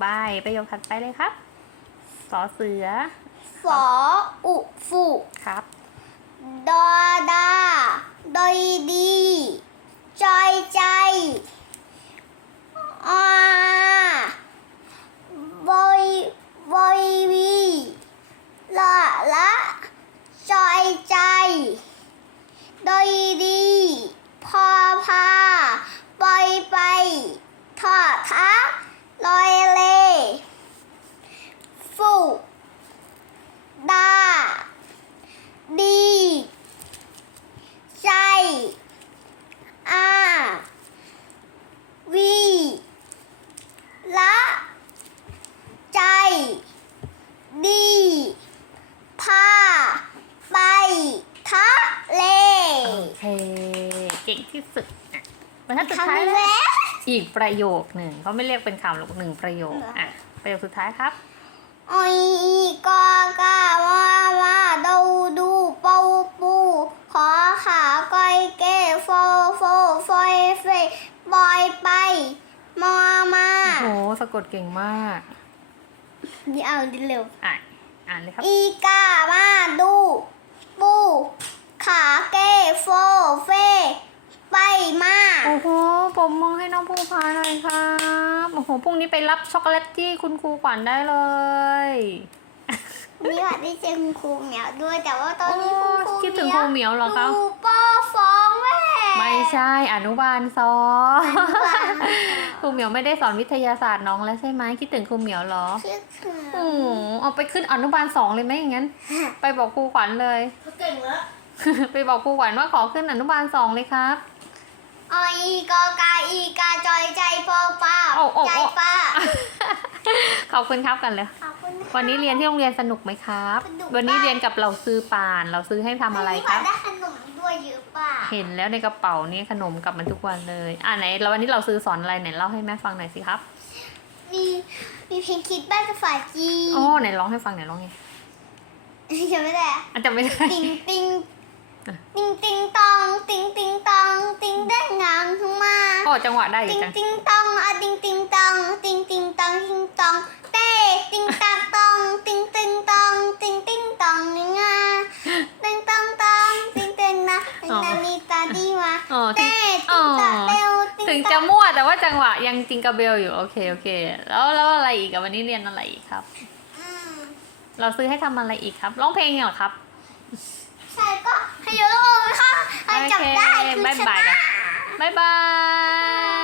ไปประโยคถัดไปเลยครับ สอเสือ ฝออุฟุครับ ดอดาดอยดี จอยใจอาบอยบอยวีละละจอยใจดอยดีพอพาปล่อยไปทอดทะลอยเล ฟุดา ดี ใจ อา วี ละ ใจ ดี พา ไป ทะเล โอ เคเก่งที่สุดอะบรรทัดสุดท้ายทำแล้วแล้ว อีกประโยคหนึ่งเขาไม่เรียกเป็นคำหรอกหนึ่งประโยคเหรออะ ประโยคสุดท้ายครับออยอีกอกาวาว่าดูดูปูปูขอขาก้อยเก้โฟโฟฟอยเฟยบอยไปมอมาโอ้โหสะกดเก่งมากนี่เอาดิเร็วอ่านอ่านเลยครับ อีกามาดูปูขาเก้โฟเฟไปมา โอ้โห ผมมองให้ น้องภูพาหน่อยครับโอ้โหพรุ่งนี้ไปรับช็อกโกแลตที่คุณครูขวัญได้เลยนี่ว่าได้เจอคุณครูเหมียวด้วย แต่ว่าตอนนี้คุณครูคิดถึงครูเหมียวเหรอครับดูป้อฟ้องแม่ไม่ใช่อนุบาลสองครูเหมียวไม่ได้สอนวิทยาศาสตร์น้องแล้วใช่ไหมคิดถึงครูเหมียวเหรอคิดถึงโอ้โหเอาไปขึ้นอนุบาลสองเลยไหมอย่างนั้น ไปบอกครูขวัญเลยเขาเก่งแล้วไปบอกครูขวัญว่าขอขึ้นอนุบาลสองเลยครับ ออีกอกาอีกาจอยใจปอป้าโอ้โอ้ ใจโอ้ป้าขอบคุณครับกันเลย ขอบคุณค่ะ วันนี้เรียนที่โรงเรียนสนุกไหมครับ สนุกวันนี้เรียนกับเราซื้อปาน เราซื้อให้ทำอะไรควัรับนนี้ขวัญได้ขนมด้วยเยอะป่ะเห็นแล้วในกระเป๋านี่ขนมกลับมาทุกวันเลย อ่าไหนแล้ววันนี้เราซื้อสอนอะไรไหนเล่าให้แม่ฟังหน่อยสิครับ มีมีเพลงคิดบ้านภาษาจีนอ๋ไหนร้องให้ฟังไหนร้องไงจำไม่ได้อะ อาจจะไม่ได้ ติงติง ติงติงตอง ติงติงตองติงได้งามทั้งมาโอ้จังหวะได้อติยู่งจังติงตองอะติงติงตอง ติงติงตองติงตองเต้ติงตากตอง ติงติงตอง ติงติงตองนี่งาติงตองตองติงติงนะติงนาลีตาดีมาอ๋อถึงเต้อ๋ติองตาเร็วติงถึงตาจะมั่วแต่ว่าจังหวะยังจิงกระเบลอยู่โอเคโอเค แล้วแล้วอะไรอีกอะวันนี้เรียนอะไรอีกครับ อืมเราซื้อให้ทำอะไรอีกครับร้องเพลงเหรอครับ ใช่ก็ ให้เยอะเลยค่ะให้จับได้โอเคคือบ๊ายชบายนะ บ๊ายบาย